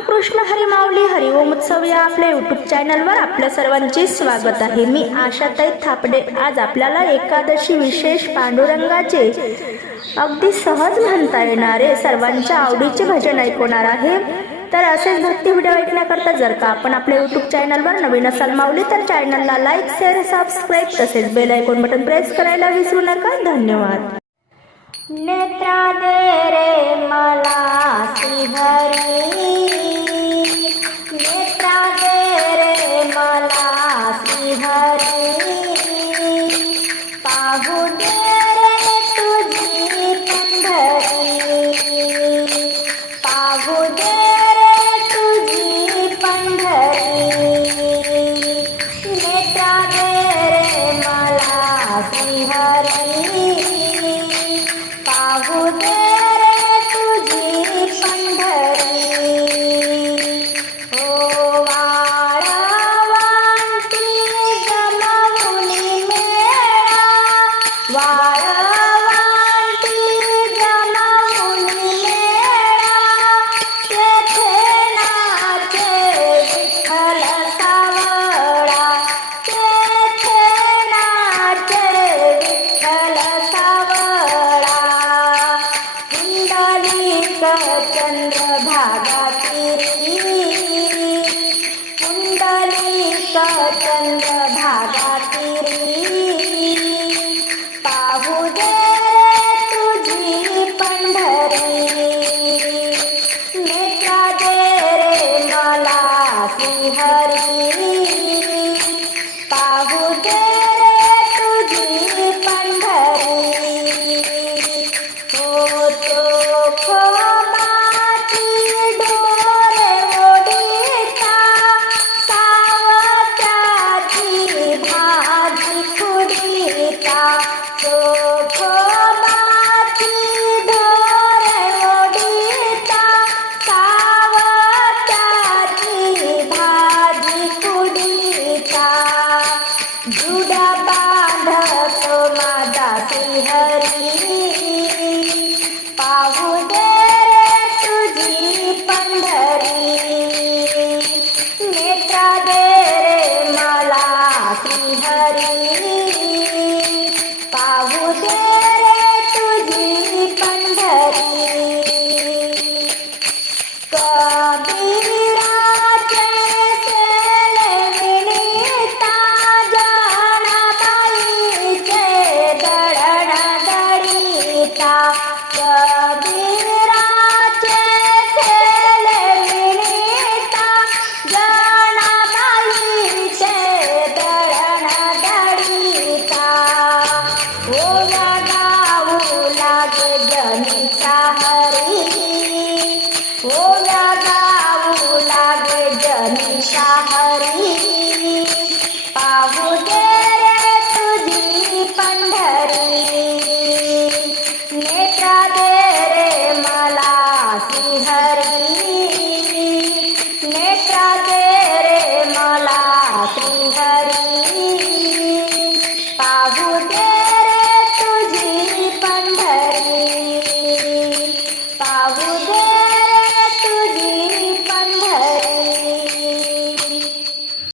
कृष्ण हरी माऊली हरिओम उत्सव या आपल्या युट्यूब चॅनलवर आपल्या सर्वांचे स्वागत आहे. मी आशाताई थापडे. आज आपल्याला एकादशी विशेष पांडुरंगाचे अगदी सहज म्हणता येणारे सर्वांच्या आवडीचे भजन ऐकवणार आहे. तर असेच भक्ती व्हिडिओ ऐकण्याकरता जर का आपण आपल्या युट्यूब चॅनलवर नवीन असाल माऊली तर चॅनलला लाईक शेअर सबस्क्राईब तसेच बेल आयकॉन बटन प्रेस करायला विसरू नका. धन्यवाद. नेत्रा दे रे मला अगोदर तुझी पंढरी नेत्रा पुंडलिक चंद्र भागातिरी पाहू दे तुझी पंढरी. नेत्रा दे रे मला सिंहरी माता माझा श्रीहरी पाहू दे रे तुझी पंढरी. नेत्रा दे रे मला श्रीहरी पाहू दे रे तुझी पंढरी. कबीर Foi!